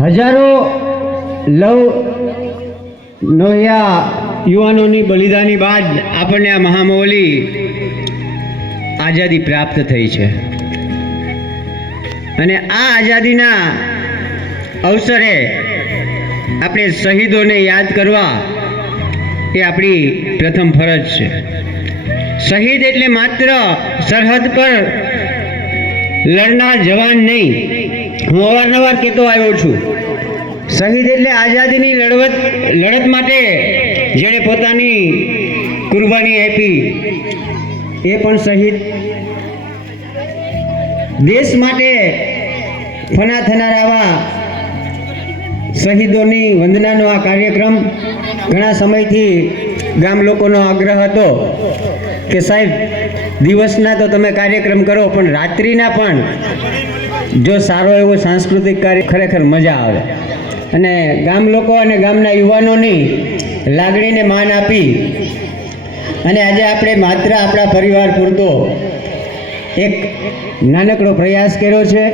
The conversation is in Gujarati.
હજારો લવ નોહિયા યુવાનોની બલિદાની બાદ આપણને આ મહામૌલી આઝાદી પ્રાપ્ત થઈ છે અને આ આઝાદીના અવસરે આપણે શહીદોને યાદ કરવા એ આપણી પ્રથમ ફરજ છે। શહીદ એટલે માત્ર સરહદ પર લડનાર જવાન નહીં, હું અવારનવાર કહેતો આવ્યો છું। શહીદ એટલે આઝાદીની લડત માટે જેણે પોતાની કુરબાની આપી એ પણ શહીદ। દેશ માટે ફના થનાર આવા શહીદોની વંદનાનો આ કાર્યક્રમ ઘણા સમયથી ગામ લોકોનો આગ્રહ હતો કે સાહેબ દિવસના તો તમે કાર્યક્રમ કરો પણ રાત્રિના પણ જો સારો એવો સાંસ્કૃતિક કાર્ય ખરેખર મજા આવે અને ગામ લોકો અને ગામના યુવાનોની લાગણીને માન આપી અને આજે આપણે માત્ર આપણા પરિવાર પૂરતો એક નાનકડો પ્રયાસ કર્યો છે।